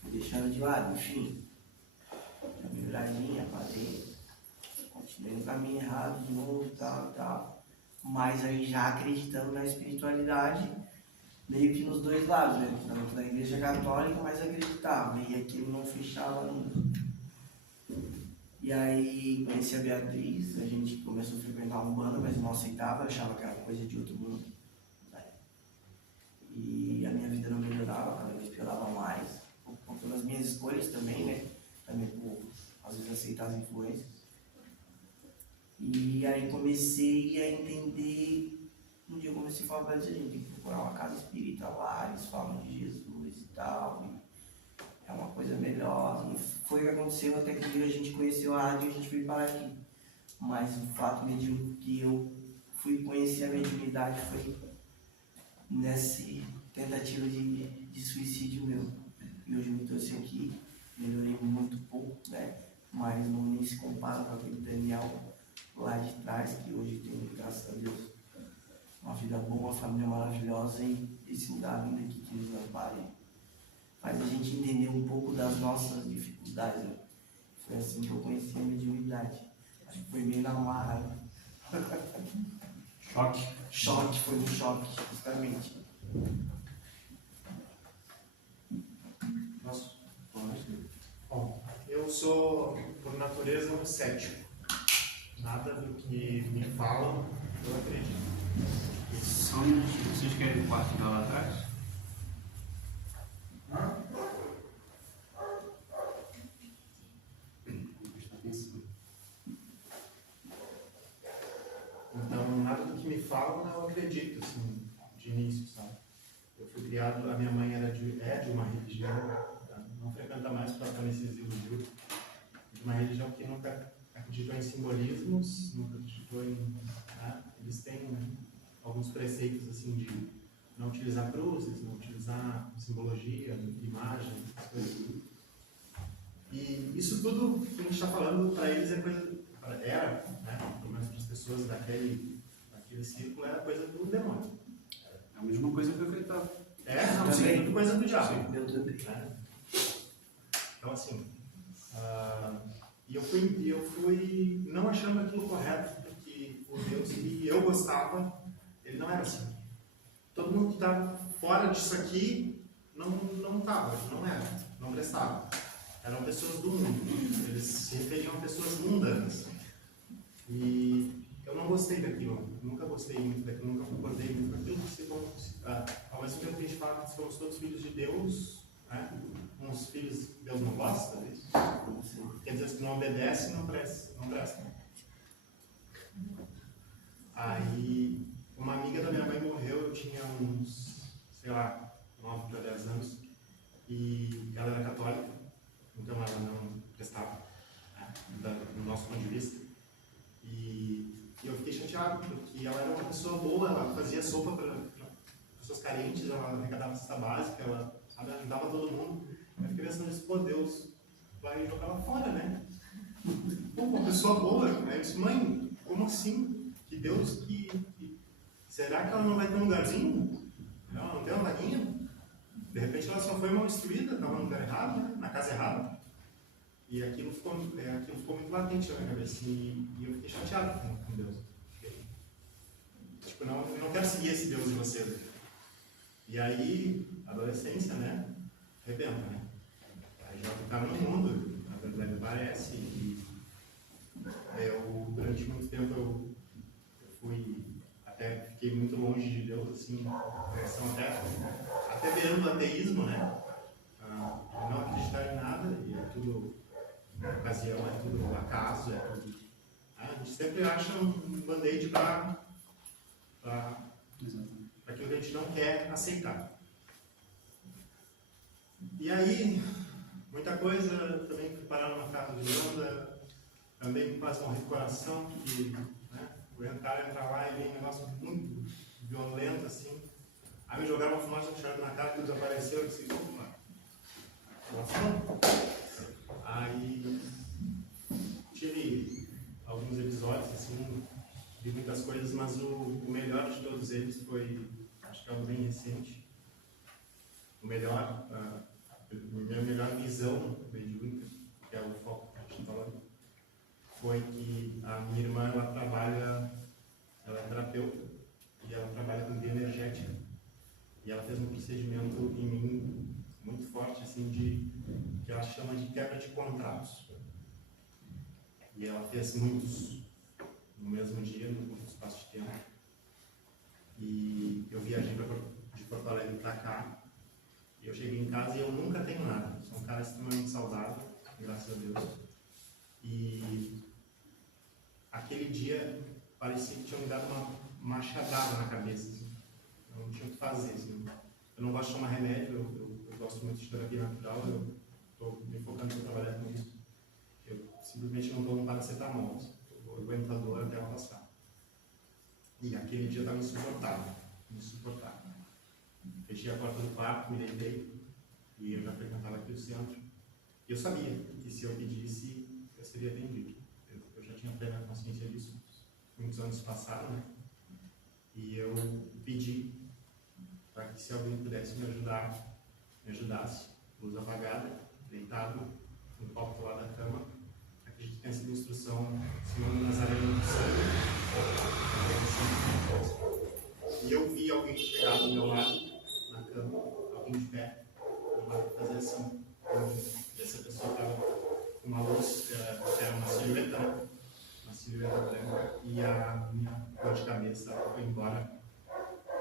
fui deixando de lado, enfim. Eu me viradinha, parei, continuei no caminho errado de novo, tal. Mas aí já acreditando na espiritualidade, meio que nos dois lados, né? Tanto na igreja católica, mas acreditava, e aquilo não fechava nunca. E aí conheci a Beatriz, a gente começou a frequentar um bando, mas não aceitava, achava que era coisa de outro mundo. Né? E a minha vida não melhorava, cada vez piorava mais, por todas as minhas escolhas também, né? Também por, às vezes, aceitar as influências. E aí comecei a entender, um dia eu comecei a falar para eles, a gente tem que procurar uma casa espírita lá, eles falam de Jesus e tal, e é uma coisa melhor. E foi o que aconteceu, até que a gente conheceu a rádio e a gente veio parar aqui. Mas o fato mesmo que eu fui conhecer a mediunidade foi nessa tentativa de suicídio meu. E hoje eu me trouxe aqui, melhorei muito pouco, né? Mas não nem se compara com aquele Daniel lá de trás, que hoje tem, graças a Deus, uma vida boa, uma família maravilhosa, e esse lugar lindo aqui que nos ampare faz a gente entender um pouco das nossas dificuldades, né? Foi assim que eu conheci a mediunidade. Acho que foi meio na marra. Choque, foi um choque, justamente. Nossa, bom, eu sou, por natureza, um cético. Nada do que me falam, eu acredito. Só um minutinho. Vocês querem o quarto lá atrás? Presta atenção. Então, nada do que me falam, eu acredito, assim, de início. criado, a minha mãe é de uma religião, não frequenta mais porque ela também se desiludiu, de uma religião que nunca acreditou em simbolismos, nunca acreditou em... Né? Eles têm alguns preceitos assim de não utilizar cruzes, não utilizar simbologia, imagem, essas coisas. E isso tudo que a gente está falando para eles é coisa, era, né, pelo menos para as pessoas daquele círculo, era coisa do demônio. É a mesma coisa que eu acreditava. Não, sim, tudo coisa do diabo. Sim, eu também. Né? Então assim, e eu fui não achando aquilo correto, porque o Deus que eu gostava, ele não era assim. Todo mundo que estava fora disso aqui não estava, não era, não prestava. Eram pessoas do mundo, eles se referiam a pessoas mundanas. E eu não gostei daquilo, nunca gostei muito daquilo, nunca concordei muito com aquilo. Ao mesmo tempo que a gente fala que somos todos filhos de Deus, né? Uns filhos que Deus não gosta, quer dizer que não obedece, não presta. Aí, uma amiga da minha mãe morreu, eu tinha uns, sei lá, 9 para 10 anos, e ela era católica, então ela não prestava, né, do nosso ponto de vista. E eu fiquei chateado, porque ela era uma pessoa boa, ela fazia sopa para pessoas carentes, ela arrecadava cesta básica, ela ajudava todo mundo. Eu fiquei pensando nisso, pô, Deus vai jogar ela fora, né? Pô, uma pessoa boa. Aí eu disse, mãe, como assim? Que Deus será que ela não vai ter um lugarzinho? Ela não tem uma vaguinha? De repente ela só foi mal instruída, estava no lugar errado, né? Na casa errada. E aquilo ficou muito latente na minha cabeça. E eu fiquei chateado com Deus. Tipo, eu não quero seguir esse Deus de vocês. E aí, adolescência, né? Arrebenta, né? Aí já ficava no mundo, na verdade parece. E eu, durante muito tempo, eu fiquei muito longe de Deus, assim, em relação até beirando o ateísmo, né? Não acreditar em nada, e é tudo ocasião, é tudo acaso, é tudo. A gente sempre acha um band-aid para aquilo que a gente não quer aceitar. E aí, muita coisa, também fui parar numa casa de onda, também quase morri de coração, porque né, entrar lá e veio um negócio muito violento assim. Aí me jogaram uma fumaça de charuto na cara que desapareceu e disse, opa, aí tive alguns episódios assim, vi muitas coisas, mas o melhor de todos eles foi, acho que é algo bem recente. O melhor, minha melhor visão mediúnica, que é o foco que a gente está falando, foi que a minha irmã, ela é terapeuta e ela trabalha com via energética. E ela fez um procedimento em mim muito forte, assim, que ela chama de quebra de contratos. E ela fez muitos no mesmo dia, no curto espaço de tempo. E eu viajei de Porto Alegre para cá. E eu cheguei em casa e eu nunca tenho nada. Sou um cara extremamente saudável, graças a Deus. E aquele dia parecia que tinha me dado uma machadada na cabeça. Assim. Eu não tinha o que fazer. Assim. Eu não gosto de tomar remédio, eu gosto muito de terapia natural, eu estou me focando para trabalhar com isso. Eu simplesmente não tomo paracetamol. Eu aguento a dor até ela passar. E aquele dia estava insuportável. Fechei a porta do quarto, me deitei, e eu já frequentava aqui o centro. E eu sabia que se eu pedisse, eu seria atendido. Eu já tinha plena consciência disso. Muitos anos passaram, né? E eu pedi para que se alguém pudesse me ajudasse, luz apagada, deitado, no palco lá da cama. Acredito que tenha sido instrução Simão Nazareno do Sangue. E eu vi alguém chegar do meu lado, na cama, alguém de pé, do meu lado, fazer assim. Essa pessoa estava com uma luz, que era uma silhueta, né? Uma silhueta branca, e a minha dor de cabeça foi embora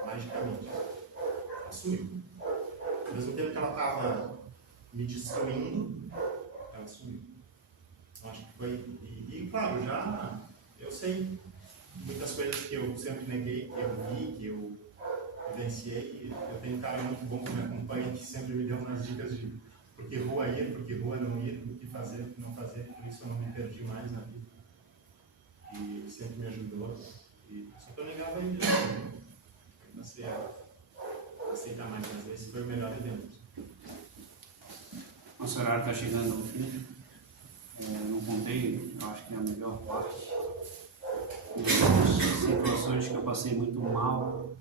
magicamente. Ela sumiu. Ao mesmo tempo que ela estava me destruindo, ela sumiu. Então, acho que foi. E claro, já eu sei muitas coisas que eu sempre neguei, que eu vi, que eu vivenciei, e eu tenho um cara muito bom que me acompanha, que sempre me deu umas dicas de por que rua ir, por que rua não ir, o que fazer, o que não fazer, por isso eu não me perdi mais na vida. E sempre me ajudou. E só que eu negava ele, não sei aceitar mais, mas esse foi o melhor evento. Nosso horário está chegando ao fim. Eu não contei, eu acho que é a melhor parte. Situações que eu passei muito mal,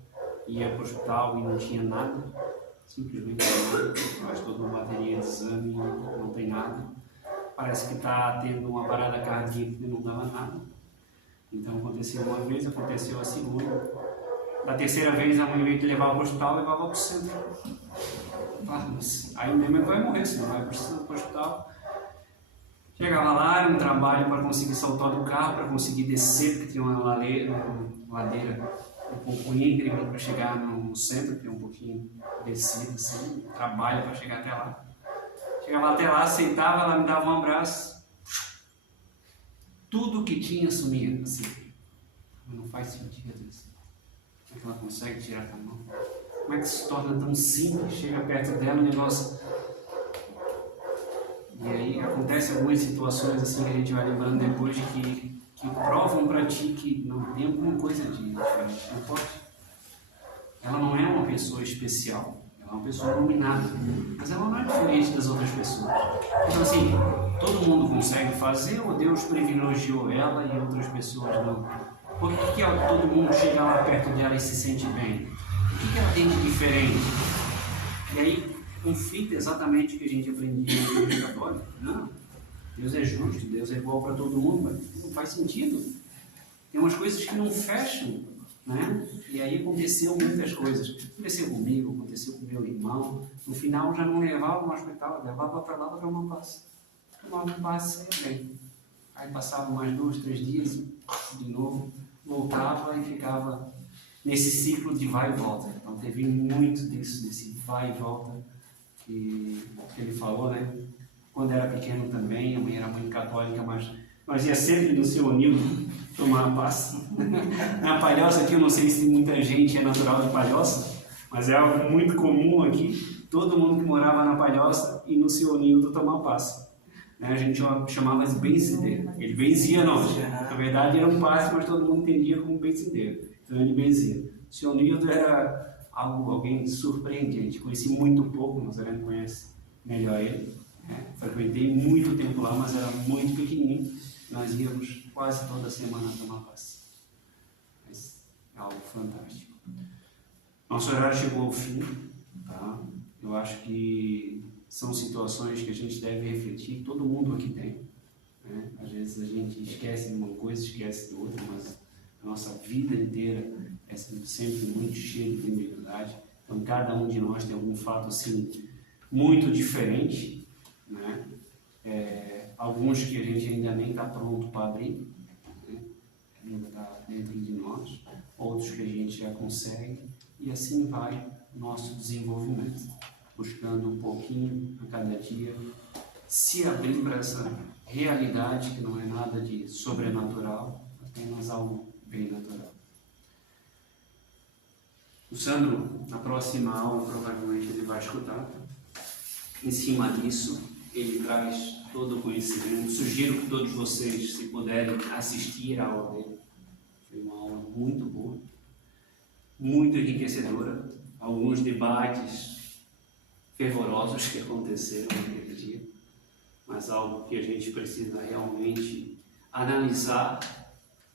ia para o hospital e não tinha nada, simplesmente nada. Eu acho que toda uma bateria de exame não tem nada. Parece que está tendo uma parada cardíaca e não dava nada. Então aconteceu uma vez, aconteceu a segunda. Da terceira vez a mãe veio que levava para o hospital e levava para o centro. Ah, mas aí mesmo ele vai morrer, se não vai para o hospital. Chegava lá, era um trabalho para conseguir saltar do carro, para conseguir descer, porque tinha uma ladeira um pouco íngreme para chegar no centro, que é um pouquinho descido, assim, trabalho para chegar até lá. Chegava até lá, sentava, ela me dava um abraço, tudo que tinha sumia, assim. Não faz sentido isso. Como é que ela consegue tirar com a mão? Como é que se torna tão simples? Chega perto dela, o negócio... E aí acontecem algumas situações assim que a gente vai lembrando depois que provam para ti que não tem alguma coisa de diferente. Não pode. Ela não é uma pessoa especial, ela é uma pessoa iluminada, mas ela não é diferente das outras pessoas. Então assim, todo mundo consegue fazer ou Deus privilegiou ela e outras pessoas não? Por que todo mundo chega lá perto dela e se sente bem? O que ela tem de diferente? E aí conflita exatamente o que a gente aprendia na Igreja Católica. Não, Deus é justo, Deus é igual para todo mundo, mas não faz sentido. Tem umas coisas que não fecham, né? E aí aconteceu muitas coisas. Aconteceu comigo, aconteceu com meu irmão. No final já não levava no hospital, levava para lá para tomar um passe. Tomava um passe, saia bem. Aí passava mais 2, 3 dias, de novo, voltava e ficava nesse ciclo de vai e volta. Então teve muito disso, desse vai e volta que ele falou, né? Quando era pequeno também, a mãe era muito católica, mas ia sempre no seu Onildo tomar passe. Na Palhoça aqui, eu não sei se muita gente é natural de Palhoça, mas é algo muito comum aqui, todo mundo que morava na Palhoça e no seu Onildo tomar passe. A gente chamava de benzideiro. Ele benzia nós. Na verdade era um passe, mas todo mundo entendia como benzideiro. Então ele benzia. O seu Onildo era alguém surpreendente. Conheci muito pouco, mas a gente conhece melhor ele. Frequentei muito tempo lá, mas era muito pequenininho. Nós íamos quase toda semana tomar passe. Mas é algo fantástico. Nosso horário chegou ao fim. Tá? Eu acho que são situações que a gente deve refletir. Todo mundo aqui tem. Né? Às vezes a gente esquece de uma coisa, esquece de outra, mas a nossa vida inteira é sempre muito cheia de temeridade. Então, cada um de nós tem algum fato assim, muito diferente, né? Alguns que a gente ainda nem está pronto para abrir, né? Ainda está dentro de nós, outros que a gente já consegue, e assim vai o nosso desenvolvimento, buscando um pouquinho a cada dia, se abrir para essa realidade que não é nada de sobrenatural, apenas algo bem natural. O Sandro, na próxima aula, provavelmente ele vai escutar. Em cima disso, ele traz todo o conhecimento. Sugiro que todos vocês, se puderem, assistir a aula dele. Foi uma aula muito boa, muito enriquecedora. Alguns debates fervorosos que aconteceram naquele dia, mas algo que a gente precisa realmente analisar,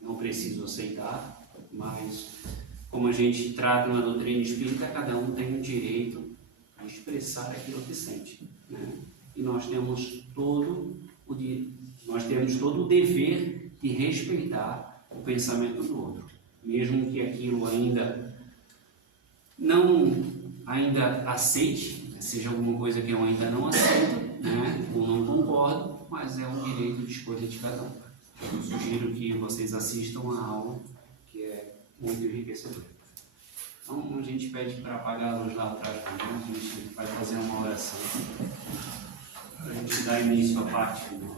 não preciso aceitar, mas como a gente trata na doutrina espírita, cada um tem o direito a expressar aquilo que sente, né? E nós temos todo o dever de respeitar o pensamento do outro, mesmo que aquilo ainda aceite, seja alguma coisa que eu ainda não aceito, né? Ou não concordo, mas é um direito de escolha de cada um. Eu sugiro que vocês assistam a aula, que é muito enriquecedora. Então a gente pede para apagar a luz lá atrás também, a gente vai fazer uma oração para a gente dar início à parte final.